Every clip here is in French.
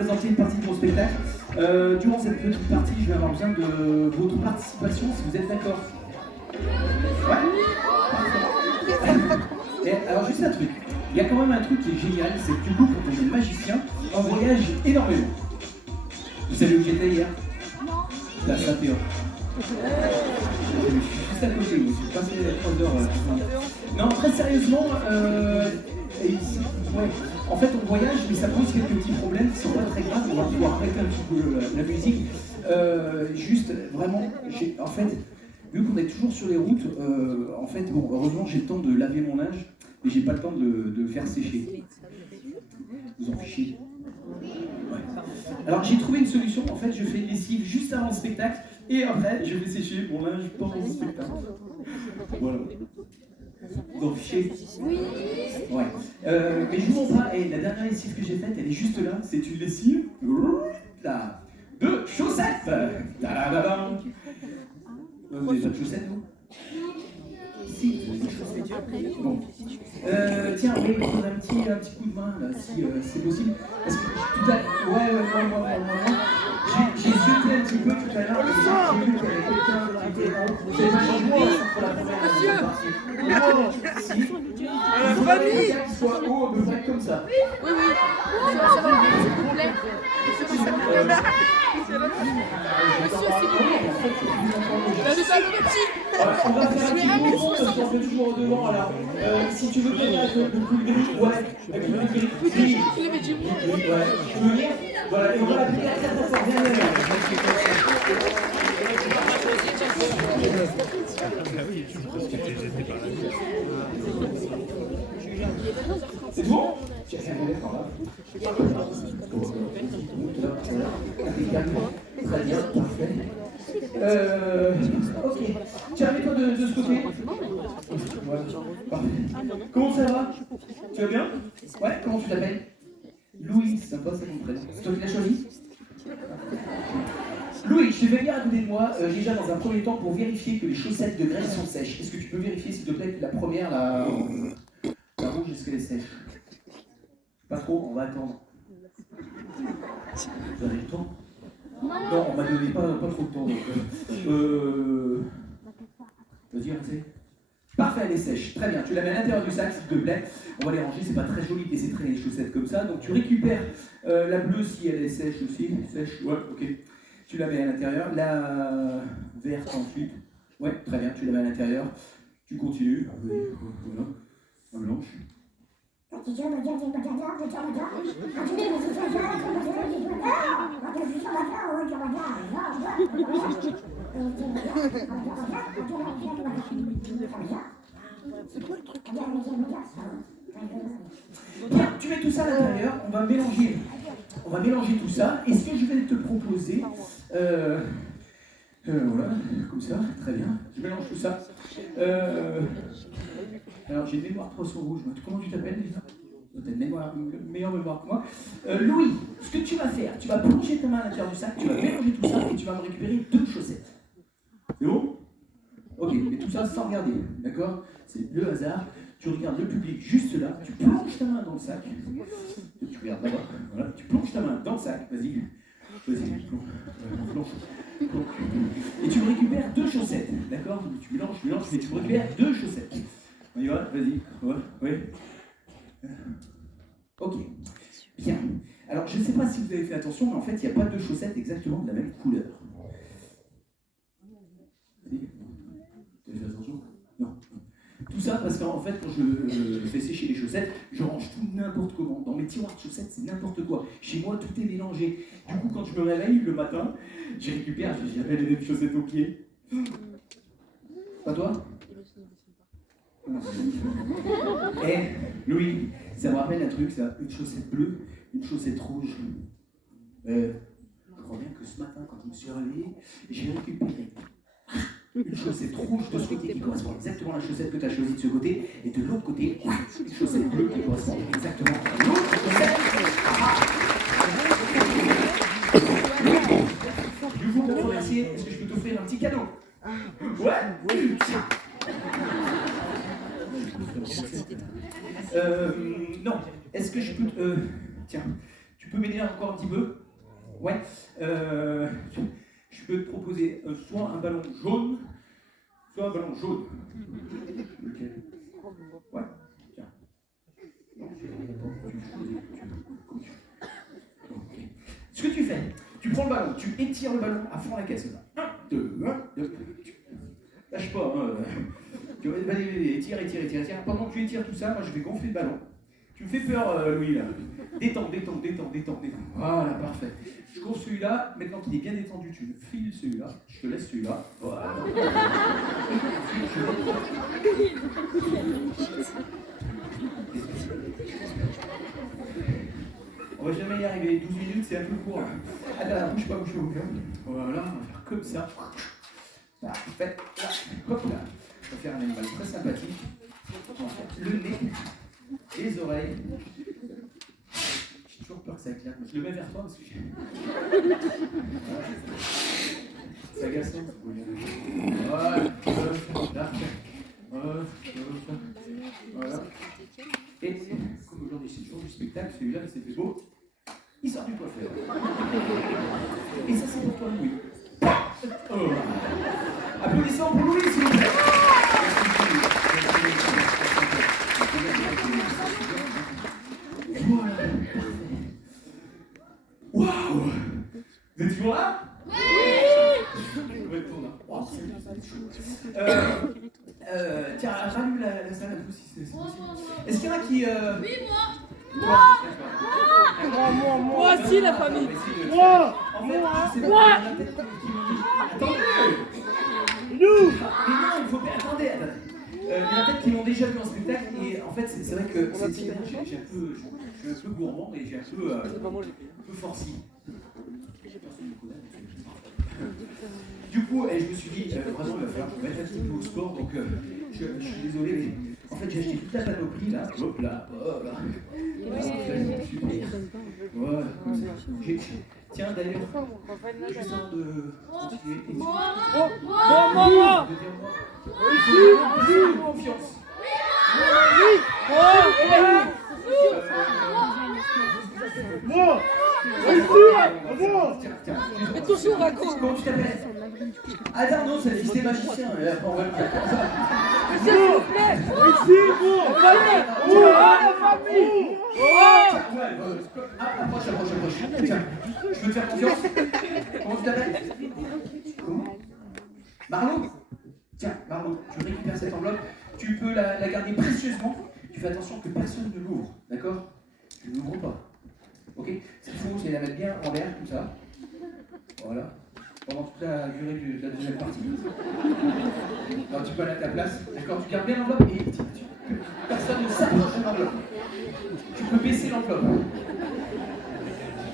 présenter une partie de mon spectacle. Durant cette petite partie, je vais avoir besoin de votre participation, si vous êtes d'accord. Ouais. Et alors juste un truc, il y a quand même un truc qui est génial, c'est que du coup, quand on est magicien, on voyage énormément. Vous savez où j'étais hier? Non. J'étais à Saint-Péon. Je suis juste à côté, je suis passé 3 heures. Non, très sérieusement, ouais. En fait, on voyage, mais ça pose quelques petits problèmes qui sont pas très graves. On va pouvoir arrêter un petit peu la musique. Juste, vraiment, en fait, vu qu'on est toujours sur les routes, en fait, bon, heureusement, j'ai le temps de laver mon linge, mais j'ai pas le temps de le faire sécher. Vous en fichez. Ouais. Alors, j'ai trouvé une solution. En fait, je fais une lessive juste avant le spectacle, et après, je vais sécher mon linge pendant le spectacle. Voilà. Vous en fichez? Oui. Ouais. Mais je vous montre pas. Et la dernière lessive que j'ai faite, elle est juste là. C'est une lessive là, de chaussettes. Ta-da-da-dam. Vous n'avez pas de chaussettes, vous? Si, vous avez des chaussettes. Bon. Tiens, oui, prendre un petit coup de main, là, si c'est possible. Parce que tout à l'heure, ouais, moi. J'ai jeté un petit peu tout à l'heure, j'ai vu qu'il y avait quelqu'un qui était en haut. Vous avez pas changé pour la première partie. Non, si. La famille qui soit haut, on peut faire comme ça. Oui. Ça va, s'il vous plaît. Monsieur, s'il vous plaît. On va faire un petit mouvement parce qu'on fait toujours au devant. Alors, si tu veux bien le plus gris, ouais, le plus gris. Ouais, tu veux dire? Voilà, et on va l'appeler à 4 fois. Viens. C'est bon? J'ai fait un là. Très bien, parfait. Ok. Tiens, mets-toi de ce côté. Voilà. Parfait. Comment ça va? Tu vas bien? Ouais, comment tu t'appelles? Louis, c'est sympa, c'est mon prénom. C'est toi qui l'as choisi? Louis, je te fais bien à côté de moi, déjà dans un premier temps pour vérifier que les chaussettes de Grèce sont sèches. Est-ce que tu peux vérifier s'il te plaît que la première, la rouge, est-ce qu'elle est sèche? Pas trop, on va attendre. Vous avez le temps? Non, on m'a donné pas trop de temps. Donc, vas-y, arrêtez. Parfait, elle est sèche. Très bien. Tu la mets à l'intérieur du sac, s'il te plaît. On va les ranger. C'est pas très joli de laisser traîner les chaussettes comme ça. Donc, tu récupères la bleue si elle est sèche aussi. Sèche, ouais, ok. Tu la mets à l'intérieur. La verte ensuite. Ouais, très bien. Tu la mets à l'intérieur. Tu continues. Voilà. La blanche. Bien, tu mets tout ça à l'intérieur, on va mélanger tout ça. Et ce que je vais te proposer, voilà, comme ça, très bien. Je mélange tout ça. Alors j'ai une mémoire poisson rouge. Comment tu t'appelles déjà? Tu as une meilleure mémoire que moi. Louis, ce que tu vas faire, tu vas plonger ta main à l'intérieur du sac, tu vas mélanger tout ça et tu vas me récupérer 2 chaussettes. C'est bon? Ok, mais tout ça sans regarder, d'accord? C'est le hasard. Tu regardes le public juste là, tu plonges ta main dans le sac. Tu regardes d'abord, voilà, tu plonges ta main dans le sac, vas-y, plonge. Et tu me récupères 2 chaussettes, d'accord? Tu mélanges, mais tu me récupères 2 chaussettes. On y va? Vas-y, ouais. Ok, bien. Alors, je ne sais pas si vous avez fait attention, mais en fait, il n'y a pas 2 chaussettes exactement de la même couleur. Vas-y. Tu as fait attention? Non. Tout ça parce qu'en fait, quand je fais sécher les chaussettes, je range tout n'importe comment. Dans mes tiroirs de chaussettes, c'est n'importe quoi. Chez moi, tout est mélangé. Du coup, quand je me réveille le matin, je récupère, j'avais les mêmes chaussettes aux pieds. Pas toi? Eh, Louis, ça me rappelle un truc, ça. Une chaussette bleue, une chaussette rouge. Je crois bien que ce matin, quand je me suis réveillé, j'ai récupéré une chaussette rouge de ce côté qui correspond exactement à la chaussette que tu as choisie de ce côté, et de l'autre côté, une chaussette bleue qui correspond exactement à l'autre chaussette. Du coup, pour te remercier, est-ce que je peux t'offrir un petit cadeau? Ouais. Non. Est-ce que je peux... Tiens, tu peux m'aider encore un petit peu? Ouais. Je peux te proposer soit un ballon jaune, soit un ballon jaune. Lequel? Ouais, tiens. Okay. Ce que tu fais, tu prends le ballon, tu étires le ballon à fond la caisse. 1, 2, 1, 2. Lâche pas, hein. Vas-y, étire. Pendant que tu étires tout ça, moi je vais gonfler le ballon. Tu me fais peur, Louis, là. Détends. Voilà, parfait. Je gonfle celui-là. Maintenant qu'il est bien détendu, tu me files celui-là. Je te laisse celui-là. Voilà. On va jamais y arriver. 12 minutes, c'est un peu court. Attends, bouge pas. Voilà, on va faire comme ça. Parfait. Là, hop là. On va faire un animal très sympathique. Le nez, les oreilles. J'ai toujours peur que ça éclate. Je le mets vers toi parce que j'ai. C'est agaçant. Voilà. Voilà. Et comme aujourd'hui c'est le jour du spectacle, celui-là il s'est fait beau. Il sort du coiffeur. Et ça c'est pour toi, Louis. Oh. Applaudissons pour Louis, s'il vous plaît. Voilà, parfait. Waouh! Vous êtes toujours là? Oui! On va être tourner. Wow, tiens, rallume la salle un peu si c'est possible. Est-ce qu'il y en a qui. Oui, moi! Moi aussi, la famille. Moi! En fait, je sais pas, il y en a peut-être qui m'ont dit. Attendez! Nous! Mais non, il faut pas. Attendez. Il y en a peut-être qui m'ont déjà vu en spectacle et en fait, c'est vrai que cette hiver, je suis un peu gourmand et j'ai un peu forci. Du coup, je me suis dit, vraiment, il va falloir que je me mette un petit peu au sport, donc je suis désolé, mais en fait, j'ai acheté toute la panoplie, là, hop là, voilà. Voilà, comme ça. Tiens, d'ailleurs, juste avant de continuer, Moi confiance. Mais toujours à quoi? Comment tu t'appelles? Attends, non, c'est le fils des magiciens, et après on va le faire comme ça. Monsieur, s'il vous plaît! Ici, la famille! Approche. Tiens, je peux te faire confiance? Comment tu t'appelles? Comment? Marlon? Tiens, Marlon, tu récupères cette enveloppe, tu peux la garder précieusement. Tu fais attention que personne ne l'ouvre, d'accord? Tu ne l'ouvres pas. Ok? Ce qu'il faut, c'est la mettre bien en l'air, comme ça. Voilà. Pendant toute la durée de la deuxième partie. Alors tu peux aller à ta place, d'accord? Tu gardes bien l'enveloppe et personne ne s'approche de l'enveloppe. Tu peux baisser l'enveloppe.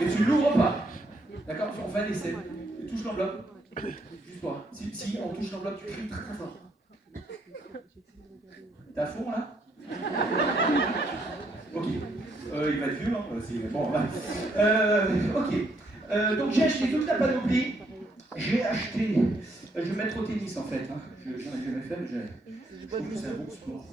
Mais tu ne l'ouvres pas. D'accord? On fait un essai. Tu touches l'enveloppe. Juste toi. Si on touche l'enveloppe, tu cries très très fort. T'es à fond là? Ok. Il va être vieux, hein? Bon, ok. Donc j'ai acheté toute la panoplie. J'ai acheté. Je vais me mettre au tennis en fait. Hein. J'en ai jamais fait, mais je trouve que c'est un bon sport.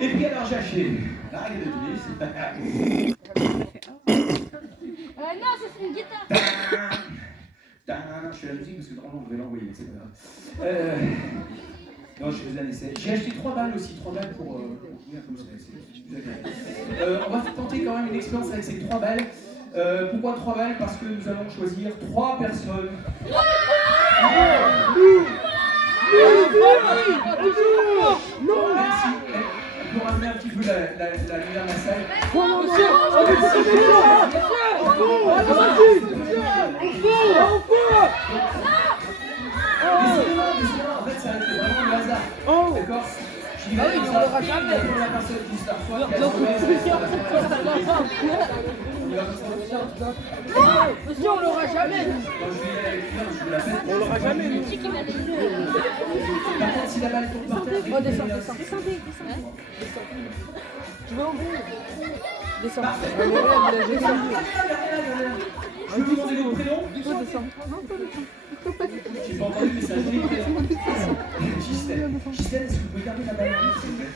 Et puis alors j'ai acheté la règle de tennis. Non, c'est une guitare. Je fais la musique parce que normalement je vais l'envoyer, mais c'est pas grave. Non, je faisais un essai. J'ai acheté 3 balles aussi, 3 balles pour jouer un peu, c'est plus agréable. On va tenter quand même une expérience avec ces 3 balles. Pourquoi 3 balles? Parce que nous allons choisir 3 personnes. Non, merci. On peut ramener un petit peu la lumière dans la salle. Décidément, en fait, ça va être vraiment le hasard. D'accord? Je dirais on l'aura jamais. La personne qui se parfois. Monsieur, on l'aura jamais. On l'aura jamais. Par contre, si la balle tombe par terre, Oh, descends. Tu veux en bout? Descends. parfait. Je peux vous demander votre prénom? J'ai pas entendu, mais c'est un joli prénom. Gisèle. Gisèle, est-ce que vous pouvez garder la balle, s'il vous plaît?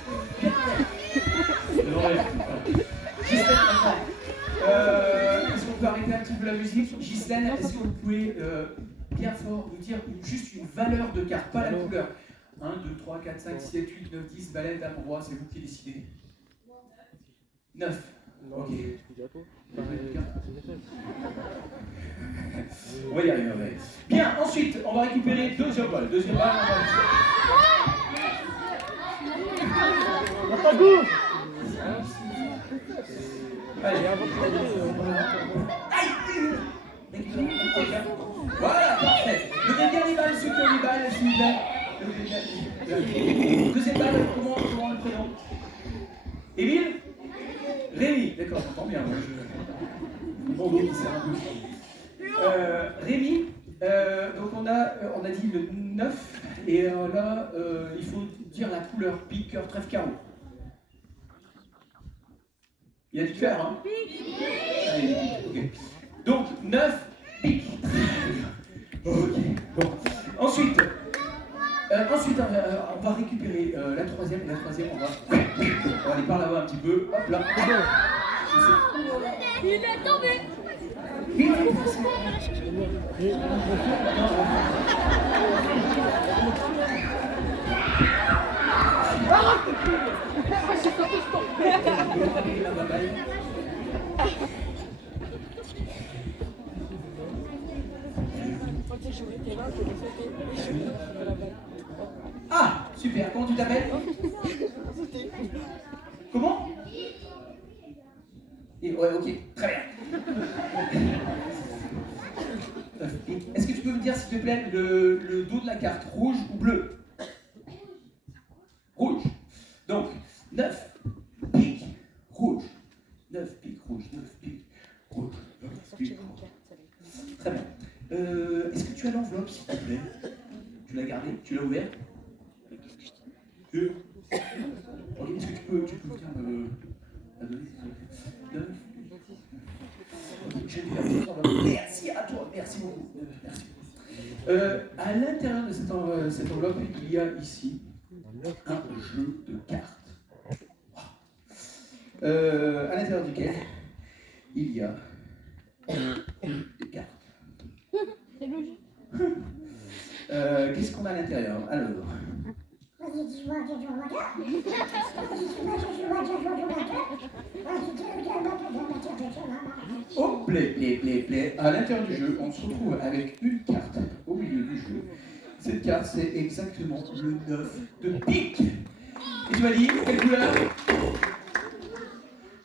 Gisèle, attends. Est-ce qu'on peut arrêter un petit peu la musique? Gisèle, est-ce que vous pouvez bien fort nous dire juste une valeur de carte, pas la couleur? 1, 2, 3, 4, 5, 6, 7, 8, 9, 10, balai, dame, roi, c'est vous qui décidez. 9. Ok. On va y arriver, ouais. Bien, ensuite, on va récupérer deuxième balle. Deuxième balle, on va... À ta gauche. Allez. Voilà, parfait. Le dernier balle, ceux qui ont les balles, s'il vous plaît. Deuxième balle, comment le prénom? Émile? Rémi, d'accord, j'entends bien. Bon, donc, c'est un peu. Rémi, donc on a dit le 9, et là, il faut dire la couleur, pique, cœur, trèfle, carreau. Il a dit faire, hein? Allez, ok. Donc, 9, pique, ok, bon. Ensuite, on va récupérer la troisième, on va aller par là-bas un petit peu, hop là. Il est tombé. Ah, super, comment tu t'appelles? Comment? Ouais, ok, très bien. Est-ce que tu peux me dire, s'il te plaît, le dos de la carte, rouge ou bleu? Rouge. Donc, 9, pique, rouge. 9, pique, rouge, 9, pique, rouge, 9, pique, rouge. Très bien. Est-ce que tu as l'enveloppe, s'il te plaît? Tu l'as gardée? Tu l'as ouverte? Ok, est-ce que tu peux bien me la donner? Merci à toi, merci beaucoup. Merci. À l'intérieur de cette enveloppe, il y a ici un jeu de cartes. À l'intérieur duquel il y a des cartes. C'est logique. Qu'est-ce qu'on a à l'intérieur? Alors. Oh, play. À l'intérieur du jeu, on se retrouve avec une carte au milieu du jeu. Cette carte, c'est exactement le 9 de pique. Et tu m'as dit, quelle couleur?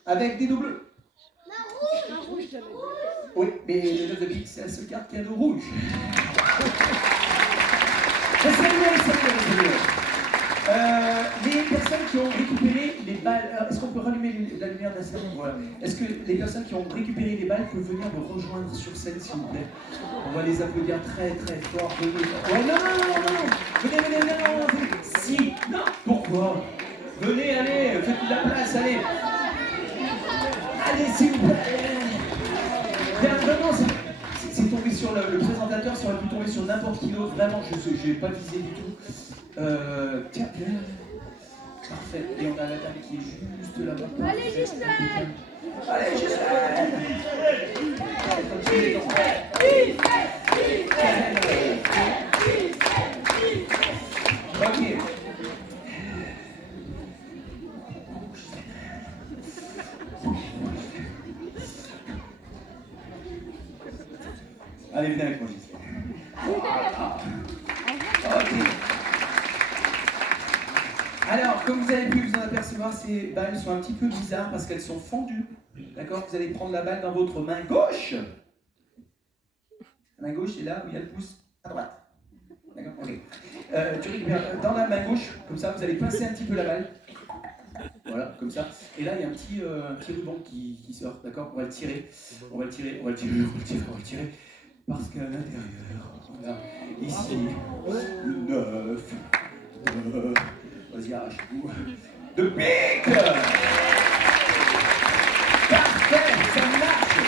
Avec des doubles. Oui, mais le 9 de pique, c'est la seule carte qui a de rouge. Les personnes qui ont récupéré les balles, est-ce qu'on peut rallumer la lumière de la salle? Voilà. Est-ce que les personnes qui ont récupéré les balles peuvent venir me rejoindre sur scène, s'il vous plaît? On va les applaudir très très fort. Venez. Ouais, non. Venez, non. Si, non, pourquoi? Venez, allez, faites de la place, allez. Allez, s'il vous plaît. Bien, vraiment, c'est tombé sur le présentateur, ça aurait pu tomber sur n'importe qui d'autre. Vraiment, je n'ai pas visé du tout. Tiens, bien. Parfait. Et on a la dame qui est juste là-bas. Allez, Gisèle. Allez, Gisèle. Ok. Allez, venez avec moi, Gisèle. Voilà. Ok. Alors, comme vous avez pu vous en apercevoir, ces balles sont un petit peu bizarres parce qu'elles sont fendues. D'accord? Vous allez prendre la balle dans votre main gauche. La main gauche, c'est là où il y a le pouce à droite. D'accord? Ok. Tu récupères dans la main gauche, comme ça, vous allez pincer un petit peu la balle. Voilà, comme ça. Et là, il y a un petit ruban qui sort. D'accord? On va le tirer. On va le tirer. Parce qu'à l'intérieur, on a ici le 9. Vas-y, arrache-vous. De pique! Parfait, ça marche!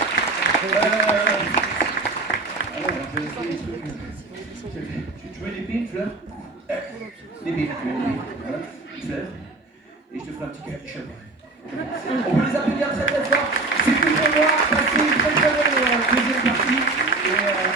fleur. Des bébés, voilà, une fleur. Et je te ferai un petit chapeau. On peut les applaudir très très fort.